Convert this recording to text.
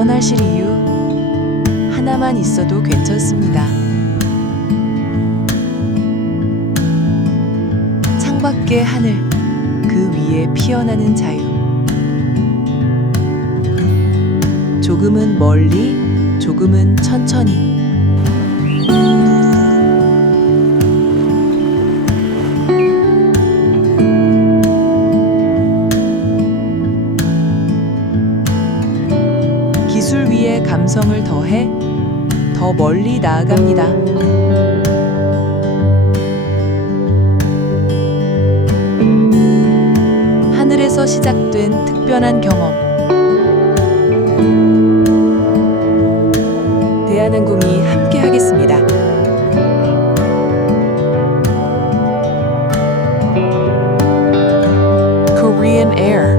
떠나실 이유 하나만 있어도 괜찮습니다. 창밖의 하늘, 그 위에 피어나는 자유. 조금은 멀리, 조금은 천천히. 기술 위에 감성을 더해 더 멀리 나아갑니다. 하늘에서 시작된 특별한 경험. 대한항공이 함께 하겠습니다. Korean Air